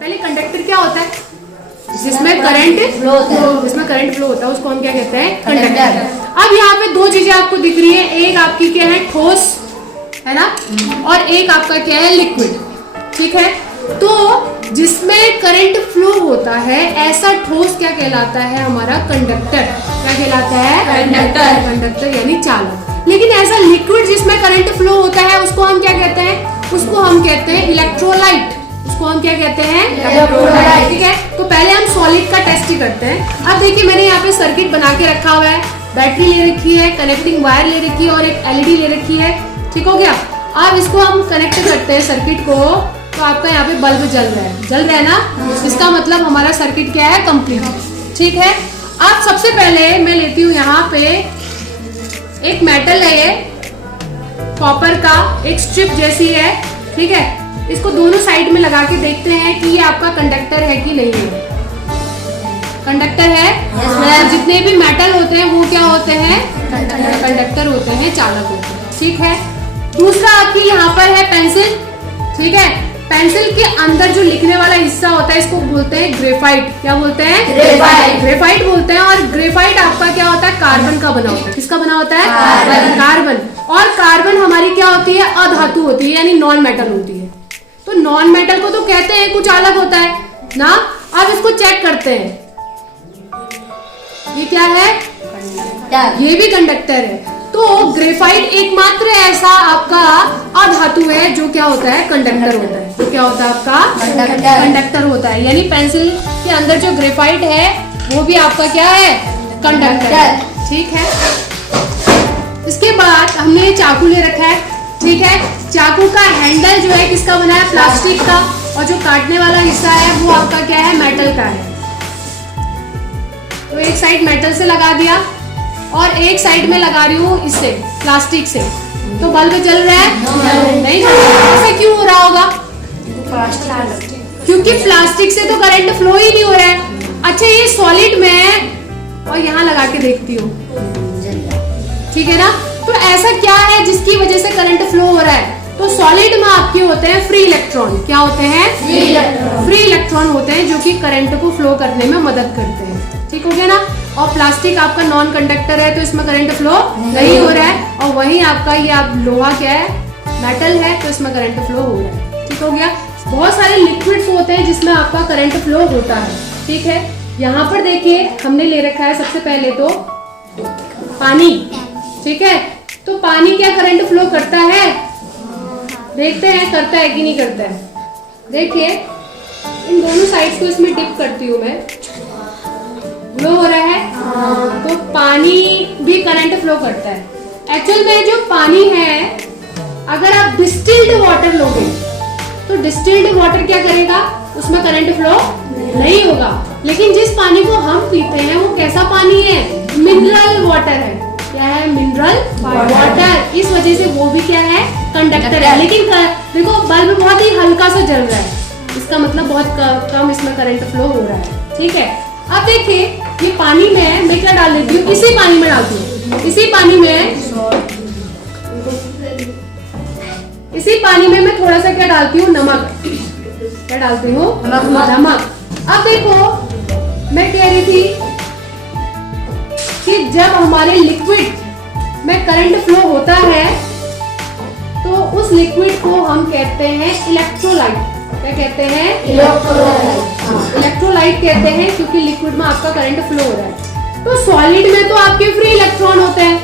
पहले कंडक्टर क्या होता है? जिसमें करंट फ्लो होता है उसको हम क्या कहते हैं? कंडक्टर। अब यहाँ पे दो चीजें आपको दिख रही है, एक आपकी क्या है? ठोस, है ना, और एक आपका क्या है? लिक्विड। ठीक है, तो जिसमें करंट फ्लो होता है ऐसा ठोस क्या कहलाता है? हमारा कंडक्टर। क्या कहलाता है? कंडक्टर। कंडक्टर यानी चालक। लेकिन ऐसा लिक्विड जिसमें करंट फ्लो होता है उसको हम क्या कहते हैं? उसको हम कहते हैं इलेक्ट्रोलाइट। उसको हम क्या कहते हैं? इलेक्ट्रोलाइट। ठीक है, तो पहले हम सॉलिड का टेस्ट ही करते हैं। अब देखिए मैंने यहाँ पे सर्किट बना के रखा हुआ है, बैटरी ले रखी है, कनेक्टिंग वायर ले रखी है और एक एलईडी ले रखी है। ठीक हो गया। अब इसको हम कनेक्ट करते हैं सर्किट को, तो आपका यहाँ पे बल्ब जल रहा है ना, इसका मतलब हमारा सर्किट क्या है? कंप्लीट। ठीक है, अब सबसे पहले मैं लेती हूँ यहाँ पे एक मेटल है, ये कॉपर का एक स्ट्रिप जैसी है। ठीक है, इसको दोनों साइड में लगा के देखते हैं कि ये आपका कंडक्टर है कि नहीं है। कंडक्टर है। जितने भी मेटल होते हैं वो क्या होते हैं? कंडक्टर होते हैं, चालक होते हैं। ठीक है, दूसरा आपकी यहाँ पर है पेंसिल। ठीक है, पेंसिल के अंदर जो लिखने वाला हिस्सा होता है इसको बोलते हैं ग्रेफाइट। क्या बोलते हैं? ग्रेफाइट। ग्रेफाइट बोलते हैं। और ग्रेफाइट आपका क्या होता है? कार्बन का बना होता है। किसका बना होता है? कार्बन। और कार्बन हमारी क्या होती है? अधातु होती है, यानी नॉन मेटल होती है। तो नॉन मेटल को तो कहते हैं कुछ अलग होता है ना। अब इसको चेक करते हैं, ये क्या है? ये भी कंडक्टर है। तो ग्रेफाइट एकमात्र ऐसा आपका अधातु है जो क्या होता है? कंडक्टर होता है। तो क्या होता है आपका? कंडक्टर होता है। यानी पेंसिल के अंदर जो ग्रेफाइट है वो भी आपका क्या है? कंडक्टर। ठीक है, इसके बाद हमने चाकू ले रखा है। ठीक है, चाकू का हैंडल जो है किसका बना है? प्लास्टिक का। और जो काटने वाला हिस्सा है वो आपका क्या है? मेटल का है। तो एक साइड मेटल से लगा दिया और एक साइड में लगा रही हूँ इससे, प्लास्टिक से। तो बल्ब जल रहा है? नहीं। ऐसा क्यों हो रहा होगा? क्योंकि प्लास्टिक से तो करंट फ्लो ही नहीं हो रहा है। अच्छा, ये सॉलिड में और यहाँ लगा के देखती हूँ। ठीक है ना, तो ऐसा क्या है जिसकी वजह से करंट फ्लो हो रहा है? तो सॉलिड में आपके होते हैं फ्री इलेक्ट्रॉन। क्या होते हैं? फ्री इलेक्ट्रॉन होते हैं जो कि करंट को फ्लो करने में मदद करते हैं। ठीक हो गया ना। और प्लास्टिक आपका नॉन कंडक्टर है तो इसमें करंट फ्लो नहीं हो रहा है। और वहीं आपका ये आप लोहा क्या है? मेटल है, तो इसमें करंट फ्लो हो रहा है। ठीक हो गया। बहुत सारे लिक्विड्स होते हैं जिसमें आपका करंट फ्लो होता है। ठीक है, यहाँ पर देखिए हमने ले रखा है सबसे पहले तो पानी। ठीक है, तो पानी क्या करंट फ्लो करता है? देखते हैं करता है कि नहीं करता है। देखिए इन दोनों साइड्स को इसमें डिप करती हूँ मैं, फ्लो हो रहा है। तो पानी भी करंट फ्लो करता है। एक्चुअल में जो पानी है, अगर आप डिस्टिल्ड वाटर लोगे तो डिस्टिल्ड वाटर क्या करेगा? उसमें करंट फ्लो नहीं होगा। लेकिन जिस पानी को हम पीते हैं वो कैसा पानी है? मिनरल वाटर है। क्या है? Mineral water. इस वजह से वो भी क्या है? कंडक्टर है। लेकिन देखो बल्ब बहुत ही हल्का सा जल रहा है, इसका मतलब बहुत कम इसमें करंट फ्लो हो रहा है। ठीक है, अब देखिए ये पानी में मैं क्या डाल देती हूँ? इसी पानी में डालती हूँ। इसी पानी में मैं थोड़ा सा क्या डालती हूँ? नमक। क्या डालती हूँ? नमक। अब देखो मैं कह रही थी कि जब हमारे लिक्विड में करंट फ्लो होता है तो उस लिक्विड को हम कहते हैं इलेक्ट्रोलाइट। क्या कहते हैं? इलेक्ट्रोलाइट। इलेक्ट्रोलाइट कहते हैं क्योंकि लिक्विड में आपका करंट फ्लो हो रहा है। तो सॉलिड में तो आपके फ्री इलेक्ट्रॉन होते हैं,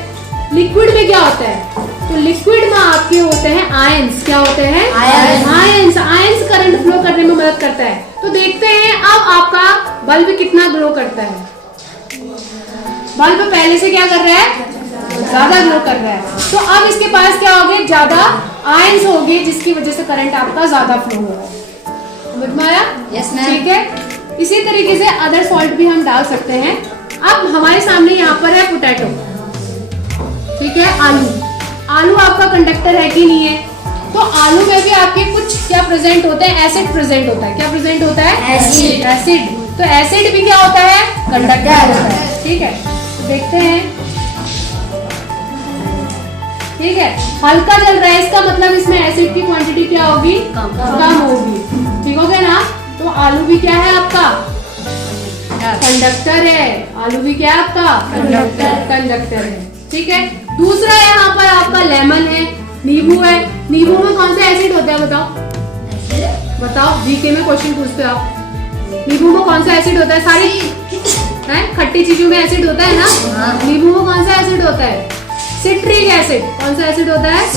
लिक्विड में क्या होता है? तो लिक्विड में आपके होते हैं आयंस। क्या होते हैं? आयंस। आयंस करंट फ्लो करने में मदद करता है। तो देखते हैं अब आपका बल्ब कितना ग्लो करता है। बल्ब पहले से क्या कर रहा है? ज्यादा ग्लो कर रहा है। तो अब इसके पास क्या हो गए? ज्यादा आयंस हो गए, जिसकी वजह से करंट आपका ज्यादा फ्लो हो रहा है। समझ में आया? Yes ma'am. ठीक है, इसी तरीके से अदर सॉल्ट भी हम डाल सकते हैं। अब हमारे सामने यहाँ पर है पोटैटो। ठीक है, आलू। आलू आपका कंडक्टर है कि नहीं है? तो आलू में भी आपके कुछ क्या प्रेजेंट होते हैं? एसिड प्रेजेंट होता है। क्या प्रेजेंट होता है? एसिड। तो एसिड भी क्या होता है? कंडक्टर होता है। ठीक है, तो देखते हैं। ठीक है, हल्का जल रहा है, इसका मतलब इसमें एसिड की क्वांटिटी क्या होगी? कम होगी। ठीक हो गया ना। तो आलू क्या है आपका? कंडक्टर है। आलू भी क्या है आपका? कंडक्टर है। ठीक है। दूसरा यहाँ पर आपका लेमन है, नींबू है। नींबू में कौन सा एसिड होता है बताओ? बताओ, जीके में क्वेश्चन पूछते हो आप। नींबू में कौन सा एसिड होता है? सारी खट्टी चीजों में एसिड होता है ना। नींबू में कौन सा एसिड होता है? Citric acid. कौन सा एसिड होता है?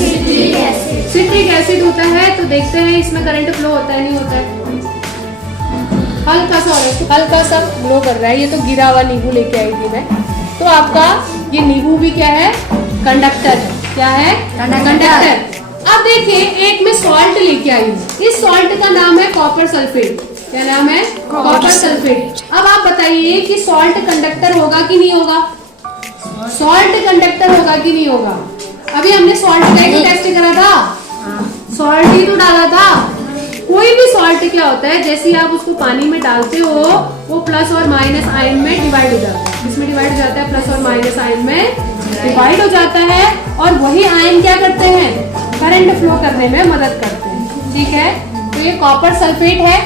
सिट्रिक एसिड होता है। तो देखते हैं इसमें करंट फ्लो होता है नहीं होता है। हल्का सा और हल्का सा ग्लो कर रहा है। ये तो गिरा हुआ नींबू लेके आई थी मैं। तो आपका ये नींबू भी क्या है? कंडक्टर है। क्या है? कंडक्टर। अब देखिए, एक में सॉल्ट लेके आई हूँ। इस सॉल्ट का नाम है कॉपर सल्फेट। क्या नाम है? Copper sulphate. अब आप बताइए कि सॉल्ट कंडक्टर होगा कि नहीं होगा? सॉल्ट कंडक्टर होगा कि नहीं होगा? अभी हमने सॉल्ट का एक टेस्ट करा था, सॉल्ट ही तो डाला था। कोई भी सॉल्ट क्या होता है, जैसे आप उसको पानी में डालते हो वो प्लस और माइनस आयन में डिवाइड हो जाता है। किसमें डिवाइड हो जाता है? प्लस और माइनस आयन में डिवाइड हो जाता है। और वही आयन क्या करते हैं? करंट फ्लो करने में मदद करते हैं। ठीक है। तो ये कॉपर सल्फेट है।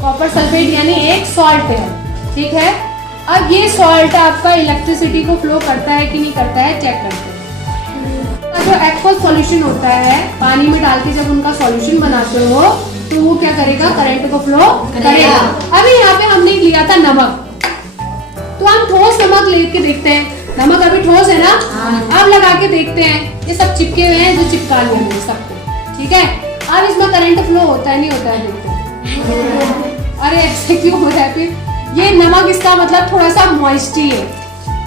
कॉपर सल्फेट यानी एक सॉल्ट है। ठीक है। अब ये सॉल्ट आपका इलेक्ट्रिसिटी को फ्लो करता है कि नहीं करता है, चेक करते हैं। जो एक्वस सॉल्यूशन होता है, पानी में डाल के जब उनका सॉल्यूशन बनाते हो तो वो क्या करेगा? करंट को फ्लो करेगा। अभी यहाँ पे हमने लिया था नमक, तो हम ठोस नमक लेके देखते हैं। नमक अभी ठोस है ना। अब लगा के देखते हैं। ये सब चिपके हुए हैं, जो चिपका लिए हमने सबको। ठीक है। अब इसमें करंट फ्लो होता है नहीं होता है, देखते हैं। अरे ऐसे क्यों हो रहा है? फिर ये नमक, इसका मतलब थोड़ा सा मॉइस्टी है,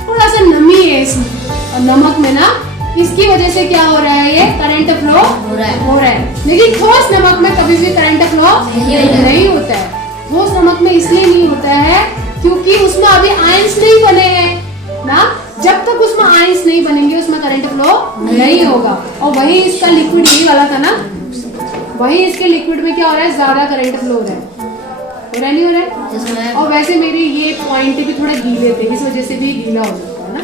थोड़ा सा नमी है इसमें। और नमक में ना, इसकी वजह से क्या हो रहा है? ये करंट फ्लो हो रहा है। लेकिन ठोस नमक में कभी भी करंट फ्लो नहीं होता है। ठोस नमक में इसलिए नहीं होता है क्योंकि उसमें अभी आयंस नहीं बने हैं ना। जब तक उसमें आयंस नहीं बनेंगे उसमें करंट फ्लो नहीं होगा। और वही इसका लिक्विड यही वाला था ना, वही इसके लिक्विड में क्या हो रहा है? ज्यादा करंट फ्लो हो रहा है। नहीं हो रहा है। और वैसे मेरे ये पॉइंट भी थोड़ा गीले थे, इस वजह से भी गीला हो जाता है ना।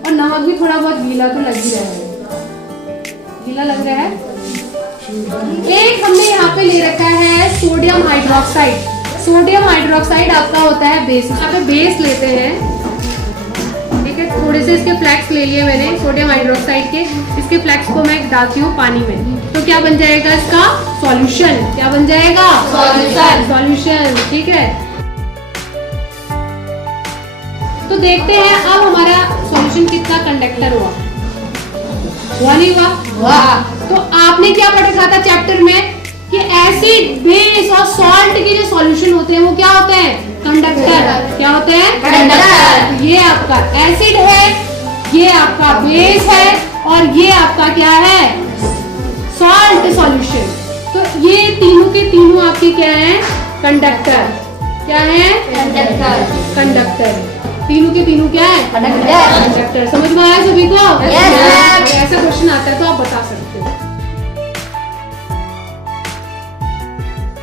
और नमक भी थोड़ा बहुत गीला तो लग ही रहा है। गीला लग रहा है। एक हमने यहाँ पे ले रखा है सोडियम हाइड्रोक्साइड। सोडियम हाइड्रोक्साइड आपका होता है बेस। यहाँ पे बेस लेते हैं। ठीक है। थोड़े से इसके फ्लैक्स ले लिए मैंने सोडियम हाइड्रोक्साइड के। इसके फ्लैक्स को मैं डालती हूँ पानी में, तो क्या बन जाएगा इसका? सॉल्यूशन। क्या बन जाएगा? सॉल्यूशन। ठीक है। तो देखते हैं अब हमारा सॉल्यूशन कितना कंडक्टर हुआ। नहीं हुआ? तो आपने क्या पढ़ा था चैप्टर में कि एसिड, बेस और सॉल्ट के जो सॉल्यूशन होते हैं वो क्या होते हैं? कंडक्टर। क्या होते हैं? कंडक्टर। ये आपका एसिड है, ये आपका बेस है, और ये आपका क्या है? Salt solution. तो ये तीनों के तीनों आपके क्या हैं? कंडक्टर। क्या है? कंडक्टर। तीनों के तीनों क्या है? कंडक्टर। समझ में आया सभी को? ऐसा क्वेश्चन आता है तो